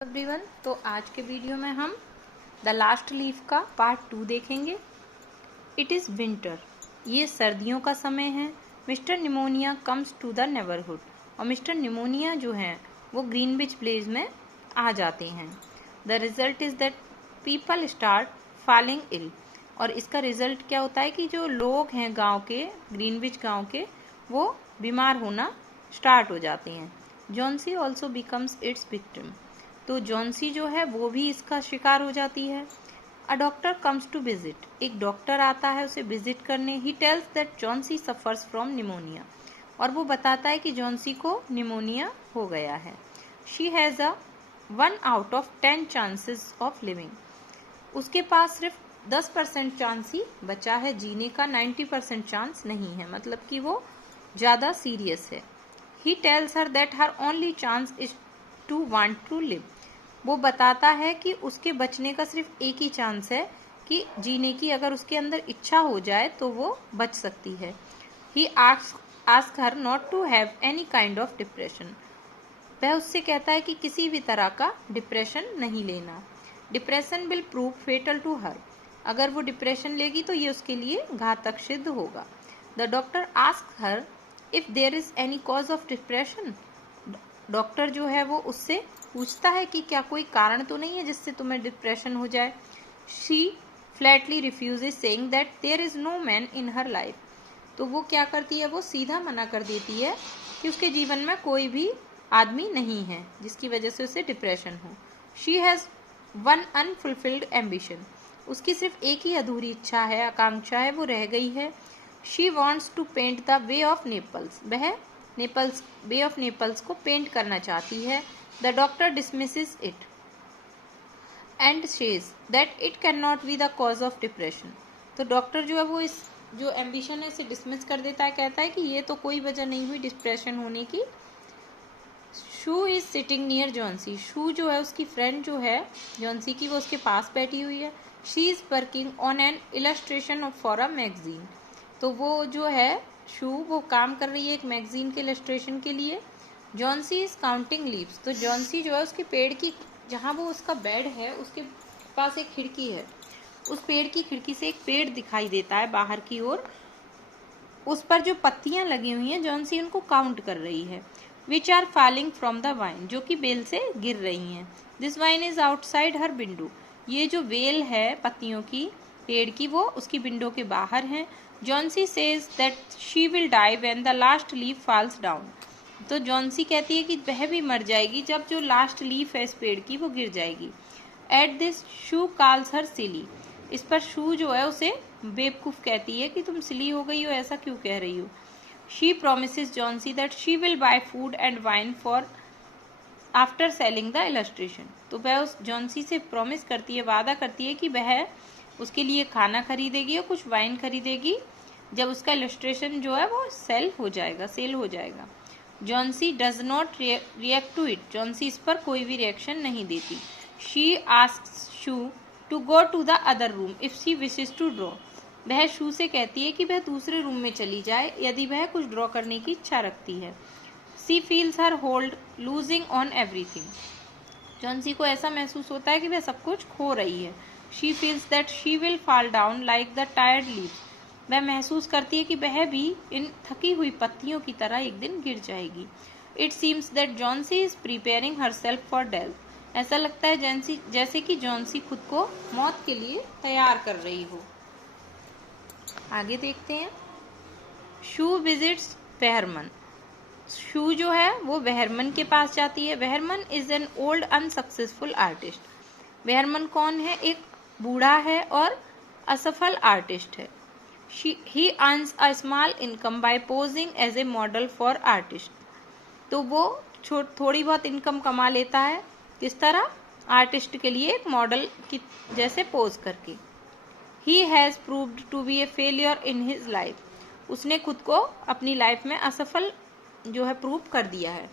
Everyone, तो आज के वीडियो में हम द लास्ट लीफ का पार्ट 2 देखेंगे। इट इज़ विंटर, ये सर्दियों का समय है। Mister pneumonia comes to the neighbourhood, और मिस्टर निमोनिया जो हैं वो ग्रीनविच विलेज में आ जाते हैं। The result is that people start falling ill, और इसका रिजल्ट क्या होता है कि जो लोग हैं गांव के, ग्रीनविच गांव के, वो बीमार होना स्टार्ट हो जाते हैं। Johnsy also becomes its victim, तो जॉन्सी जो है वो भी इसका शिकार हो जाती है। A doctor comes to visit, एक डॉक्टर आता है उसे विजिट करने। He tells that Johnsy suffers from pneumonia, और वो बताता है कि जॉन्सी को निमोनिया हो गया है। She has a 1 out of 10 chances of living, उसके पास सिर्फ 10% चांस ही बचा है जीने का, 90% चांस नहीं है, मतलब कि वो ज़्यादा सीरियस है। He tells her that her only chance is to want to live, वो बताता है कि उसके बचने का सिर्फ एक ही चांस है कि जीने की, अगर उसके अंदर इच्छा हो जाए तो वो बच सकती है। He asked her not to have any kind of depression, वह उससे कहता है कि किसी भी तरह का डिप्रेशन नहीं लेना। Depression will prove fatal to her, अगर वो डिप्रेशन लेगी तो ये उसके लिए घातक सिद्ध होगा। The doctor ask her if there is any cause of depression, doctor जो है वो उससे पूछता है कि क्या कोई कारण तो नहीं है जिससे तुम्हें डिप्रेशन हो जाए। She flatly refuses saying that there is no man in her life, तो वो क्या करती है, वो सीधा मना कर देती है कि उसके जीवन में कोई भी आदमी नहीं है जिसकी वजह से उसे डिप्रेशन हो। शी हैज़ 1 अनफुलफिल्ड एम्बिशन, उसकी सिर्फ एक ही अधूरी इच्छा है, आकांक्षा है, वो रह गई है। She wants to paint the way of Naples, वह नेपल्स, बे ऑफ नेपल्स को पेंट करना चाहती है। The doctor dismisses it and says that it can not be the cause of depression, तो डॉक्टर जो है वो इस जो एम्बिशन है इसे डिसमिस कर देता है, कहता है कि ये तो कोई वजह नहीं हुई डिप्रेशन होने की। शू इज सिटिंग नियर जॉन्सी, शू जो है उसकी फ्रेंड जो है जॉन्सी की, वो उसके पास बैठी हुई है। She is working on an illustration for a magazine, तो वो जो है शू वो काम कर रही है एक मैगजीन के इलस्ट्रेशन के लिए। जॉन्सी इज काउंटिंग लीव्स, तो जॉन्सी जो है उसके पेड़ की, जहाँ वो उसका बेड है उसके पास एक खिड़की है, उस पेड़ की खिड़की से एक पेड़ दिखाई देता है बाहर की ओर, उस पर जो पत्तियां लगी हुई हैं जॉन्सी उनको काउंट कर रही है। Which are falling from the vine, जो कि बेल से गिर रही हैं। This vine is outside her window, ये जो बेल है पत्तियों की पेड़ की वो उसकी विंडो के बाहर है। Johnsy says that she will die when the last leaf falls down, तो जॉन्सी कहती है कि वह भी मर जाएगी जब जो लास्ट लीफ है इस पेड़ की वो गिर जाएगी। At this Sue calls her silly, इस पर शू जो है उसे बेवकूफ कहती है कि तुम सिली हो गई हो, ऐसा क्यों कह रही हो। She promises Johnsy that she will buy food and wine for after selling the illustration, तो वह उस जॉन्सी से प्रॉमिस करती है, वादा करती है कि वह उसके लिए खाना खरीदेगी और कुछ वाइन खरीदेगी जब उसका इलस्ट्रेशन जो है वो सेल हो जाएगा। Johnsy does not react to it, Johnsy इस पर कोई भी रिएक्शन नहीं देती। She asks Sue to go to the other room if she wishes to draw, वह शू से कहती है कि वह दूसरे रूम में चली जाए यदि वह कुछ ड्रॉ करने की इच्छा रखती है। She feels her hold losing on everything, Johnsy को ऐसा महसूस होता है कि वह सब कुछ खो रही है। She feels that she will fall down like the tired leaves, वह महसूस करती है कि वह भी इन थकी हुई पत्तियों की तरह एक दिन गिर जाएगी। It seems that Johnsy is preparing her self for death, ऐसा लगता है जैसे कि जॉन्सी खुद को मौत के लिए तैयार कर रही हो। आगे देखते हैं। शू विजिट्स वेहरमन, शू जो है वो वेहरमन के पास जाती है। Wehrman is an old unsuccessful artist, Wehrman कौन है, एक बूढ़ा है और असफल आर्टिस्ट है। He earns a small income by posing as a model for artist, तो वो थोड़ी बहुत इनकम कमा लेता है, किस तरह, आर्टिस्ट के लिए एक मॉडल की जैसे पोज करके। He has proved to be a failure in his life, उसने खुद को अपनी लाइफ में असफल जो है प्रूव कर दिया है।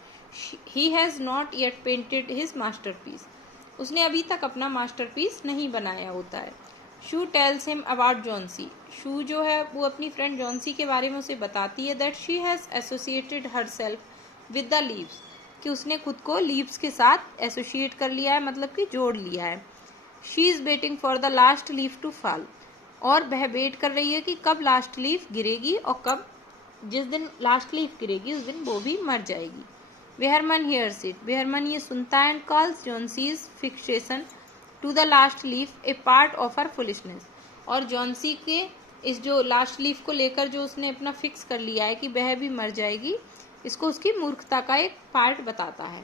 He has not yet painted his masterpiece, उसने अभी तक अपना मास्टरपीस नहीं बनाया होता है। शू टेल्स हिम अबाउट जॉन्सी, शू जो है वो अपनी फ्रेंड जॉन्सी के बारे में उसे बताती है that she has associated her self with the leaves, कि उसने खुद को लीव्स के साथ एसोसिएट कर लिया है, मतलब कि जोड़ लिया है। She is waiting for the last leaf to fall, और वह वेट कर रही है कि कब लास्ट लीफ गिरेगी और कब, जिस दिन लास्ट लीफ गिरेगी उस दिन वो भी मर जाएगी। वेहरमन हियर्स इट, वेहरमन ये सुनता है and calls Johnsy's fixation to the last leaf a part of her foolishness, और जॉन्सी के इस जो लास्ट लीफ को लेकर जो उसने अपना फिक्स कर लिया है कि वह भी मर जाएगी, इसको उसकी मूर्खता का एक पार्ट बताता है।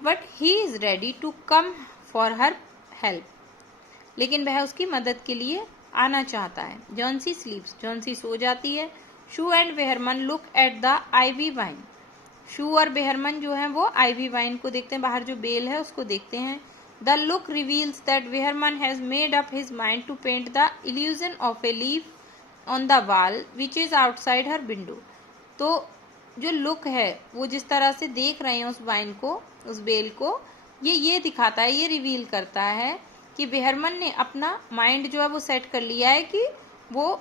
But he is ready to come for her help, लेकिन वह उसकी मदद के लिए आना चाहता है। जॉन्सी स्लीप्स, जॉन्सी सो जाती है। Sue and Behrman look at the ivy vine, Sue और बेहरमन जो है वो आईवी वाइन को देखते हैं, बाहर जो बेल है उसको देखते हैं। The look reveals that Wehrman has made up his mind to paint the illusion of a leaf on the wall which is outside her window. तो जो लुक है वो जिस तरह से देख रहे हैं उस वाइन को, उस बेल को, ये दिखाता है, ये रिवील करता है कि बेहरमन ने अपना माइंड जो है वो सेट कर लिया है कि वो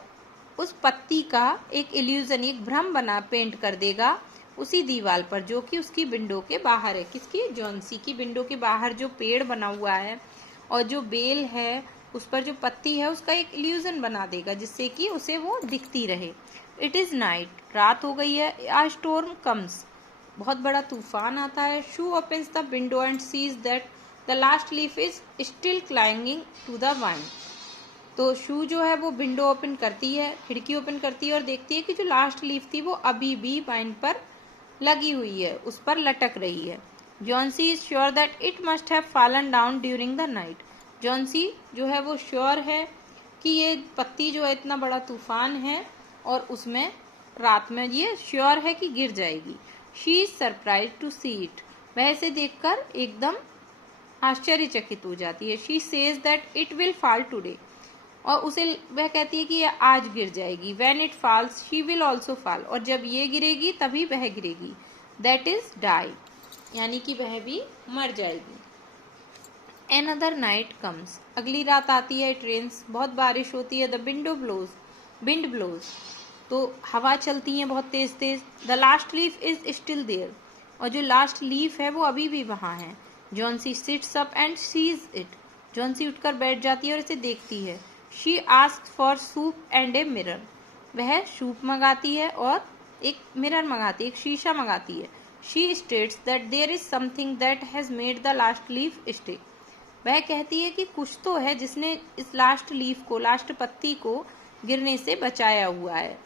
उस पत्ती का एक इल्यूजन, एक भ्रम बना पेंट कर देगा उसी दीवार पर जो कि उसकी विंडो के बाहर है। किसकी? जॉन्सी की विंडो के बाहर जो पेड़ बना हुआ है और जो बेल है उस पर जो पत्ती है उसका एक इल्यूजन बना देगा जिससे कि उसे वो दिखती रहे। इट इज नाइट, रात हो गई है। आ स्टोर्म कम्स, बहुत बड़ा तूफान आता है। Sue opens the window and sees that the last leaf is still clinging to the vine. तो शू जो है वो विंडो ओपन करती है, खिड़की ओपन करती है और देखती है कि जो लास्ट लीफ थी वो अभी भी वाइन पर लगी हुई है, उस पर लटक रही है। Johnsy is sure that it must have fallen down during the night. Johnsy जो है वो श्योर है कि ये पत्ती जो है इतना बड़ा तूफान है और उसमें रात में ये श्योर है कि गिर जाएगी। She is surprise to see it, वह इसे देखकर एकदम आश्चर्यचकित हो जाती है। She says that it will fall today, और उसे वह कहती है कि यह आज गिर जाएगी। When it falls she will also fall, और जब ये गिरेगी तभी वह गिरेगी। दैट इज डाई, यानी कि वह भी मर जाएगी। Another नाइट कम्स, अगली रात आती है। ट्रेन्स, बहुत बारिश होती है। द विंड ब्लोज, तो हवा चलती है बहुत तेज तेज। The last leaf is still there, और जो लास्ट लीफ है वो अभी भी वहां है। Johnsy sits up and sees it, Johnsy उठकर बैठ जाती है और इसे देखती है। She asked for soup and a mirror, वह सूप मंगाती है और एक मिरर मंगाती है, एक शीशा मंगाती है। She states that there is something that has made the last leaf stay, वह कहती है कि कुछ तो है जिसने इस लास्ट लीफ को, लास्ट पत्ती को गिरने से बचाया हुआ है।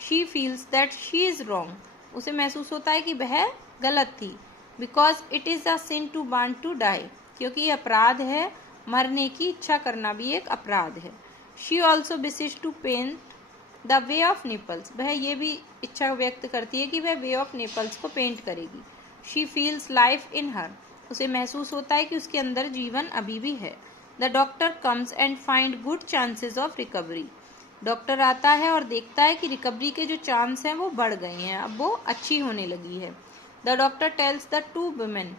She feels that she is wrong, उसे महसूस होता है कि वह गलत थी। Because it is a sin to want to die, क्योंकि ये अपराध है, मरने की इच्छा करना भी एक अपराध है। She also wishes to paint the way of Naples, वह ये भी इच्छा व्यक्त करती है कि वह वे ऑफ निपल्स को पेंट करेगी। She feels life in her, उसे महसूस होता है कि उसके अंदर जीवन अभी भी है। The doctor comes and find good chances of recovery, doctor आता है और देखता है कि रिकवरी के जो चांस हैं वो बढ़ गए हैं, अब वो अच्छी होने लगी है। The doctor tells the two women,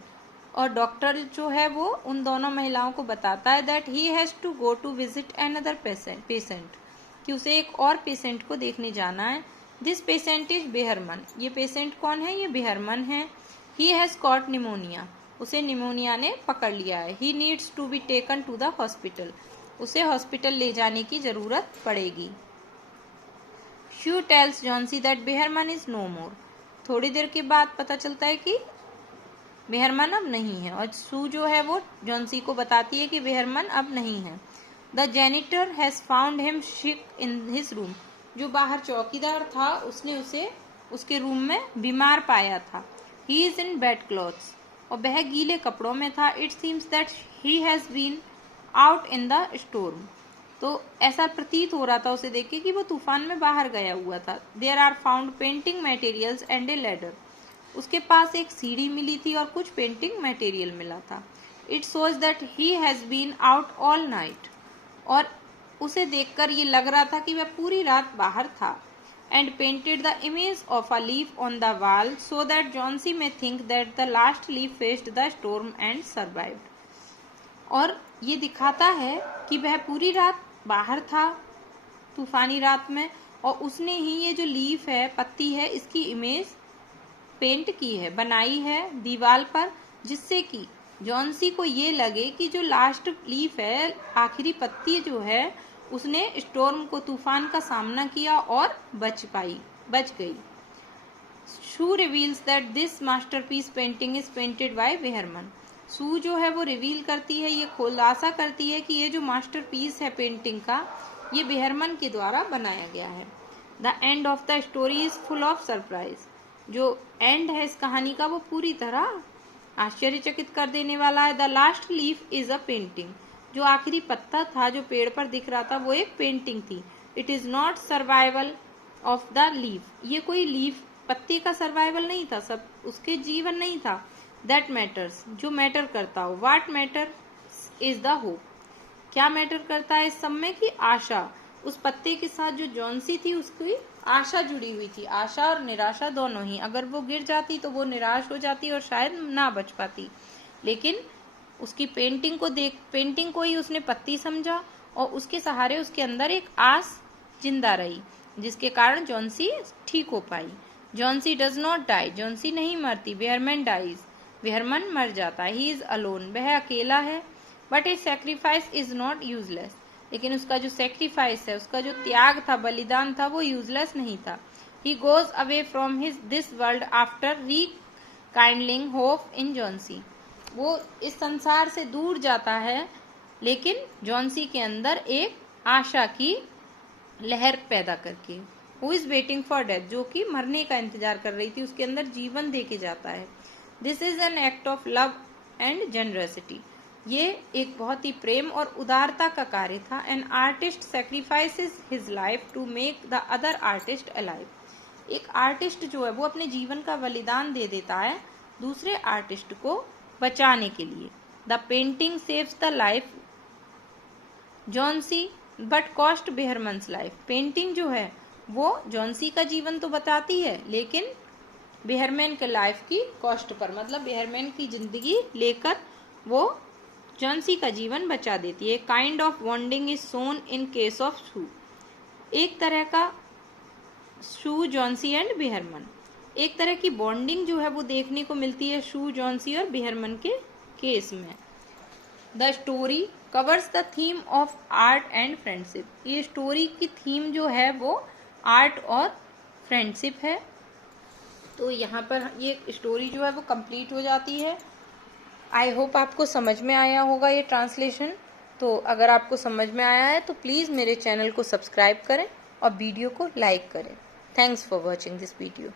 और डॉक्टर जो है वो उन दोनों महिलाओं को बताता है that he has to go to visit another patient, कि उसे एक और पेशेंट को देखने जाना है। दिस पेशेंट इज बेहरमन, ये पेशेंट कौन है? ये बेहरमन है। ही हैज कॉट निमोनिया, उसे निमोनिया ने पकड़ लिया है। He needs to be taken to the hospital, उसे हॉस्पिटल ले जाने की जरूरत पड़ेगी। Sue tells Johnsy that Behrman is no more, थोड़ी देर के बाद पता चलता है कि बेहरमन अब नहीं है, और शू जो है वो जॉन्सी को बताती है कि बेहरमन अब नहीं है। The janitor has found him sick in his room, जो बाहर चौकीदार था उसने उसे उसके रूम में बीमार पाया था। He is in bad clothes, और वह गीले कपड़ों में था। It seems that he has been out in the storm, तो ऐसा प्रतीत हो रहा था उसे देख के कि वो तूफान में बाहर गया हुआ था। There are found painting materials and a ladder, उसके पास एक सीढ़ी मिली थी और कुछ पेंटिंग मटेरियल मिला था। It shows that he has been out all night, और उसे देखकर ये लग रहा था कि वह पूरी रात बाहर था। And painted the image of a leaf on the wall so that Johnsy may think that the last leaf faced the storm and survived, और ये दिखाता है कि वह पूरी रात बाहर था तूफानी रात में, और उसने ही ये जो लीफ है, पत्ती है, इसकी इमेज पेंट की है, बनाई है दीवार पर, जिससे कि जॉन्सी को ये लगे कि जो लास्ट लीफ है, आखिरी पत्ती जो है, उसने स्टॉर्म को, तूफान का सामना किया और बच गई। Sue reveals that this masterpiece painting is painted by Behrman. Sue जो है वो रिवील करती है, ये खुलासा करती है कि ये जो मास्टरपीस है पेंटिंग का, ये बेहरमन के द्वारा बनाया गया है। The end of the story is full of surprise. जो एंड है इस कहानी का वो पूरी तरह आश्चर्यचकित कर देने वाला है। The last leaf is a painting. जो आखिरी पत्ता था जो पेड़ पर दिख रहा था वो एक पेंटिंग थी। It is not survival of the leaf. ये कोई लीफ पत्ती का सर्वाइवल नहीं था, सब उसके जीवन नहीं था। दैट मैटर्स, जो मैटर करता हो। वाट मैटर इज द होप। क्या मैटर करता है इस सब में कि आशा। उस पत्ते के साथ जो जॉन्सी थी उसकी आशा जुड़ी हुई थी, आशा और निराशा दोनों ही। अगर वो गिर जाती तो वो निराश हो जाती और शायद ना बच पाती, लेकिन उसकी पेंटिंग को ही उसने पत्ती समझा और उसके सहारे उसके अंदर एक आस जिंदा रही, जिसके कारण जॉन्सी ठीक हो पाई। Johnsy does not die. Johnsy नहीं मरती। Behrman dies. बेहरमन मर जाता है। He is alone. वह अकेला है। But a sacrifice is not useless. लेकिन उसका जो सेक्रीफाइस है, उसका जो त्याग था, बलिदान था, वो यूजलेस नहीं था। He goes away from this world after rekindling hope in Johnsy. वो इस संसार से दूर जाता है, लेकिन जॉन्सी के अंदर एक आशा की लहर पैदा करके। Who is waiting for death. जो कि मरने का इंतजार कर रही थी, उसके अंदर जीवन दे के जाता है। This is an act of love and generosity. ये एक बहुत ही प्रेम और उदारता का कार्य था। An artist sacrifices his life to make the other artist alive. एक आर्टिस्ट जो है वो अपने जीवन का बलिदान दे देता है दूसरे आर्टिस्ट को बचाने के लिए। The painting saves the life Johnsy but cost Behrman's life. Painting जो है वो जॉन्सी का जीवन तो बताती है, लेकिन बेहरमैन के लाइफ की कॉस्ट पर, मतलब बेहरमैन की जिंदगी लेकर वो जॉन्सी का जीवन बचा देती है। Kind of bonding is shown in case of Sue. एक तरह का शू, जॉन्सी एंड बेहरमन, एक तरह की बॉन्डिंग जो है वो देखने को मिलती है शू, जॉन्सी और बेहरमन के केस में। The story covers the theme of art and friendship. ये स्टोरी की थीम जो है वो आर्ट और फ्रेंडशिप है। तो यहाँ पर ये स्टोरी जो है वो कंप्लीट हो जाती है। आई होप आपको समझ में आया होगा ये ट्रांसलेशन। तो अगर आपको समझ में आया है तो प्लीज़ मेरे चैनल को सब्सक्राइब करें और वीडियो को लाइक करें। Thanks for watching this video.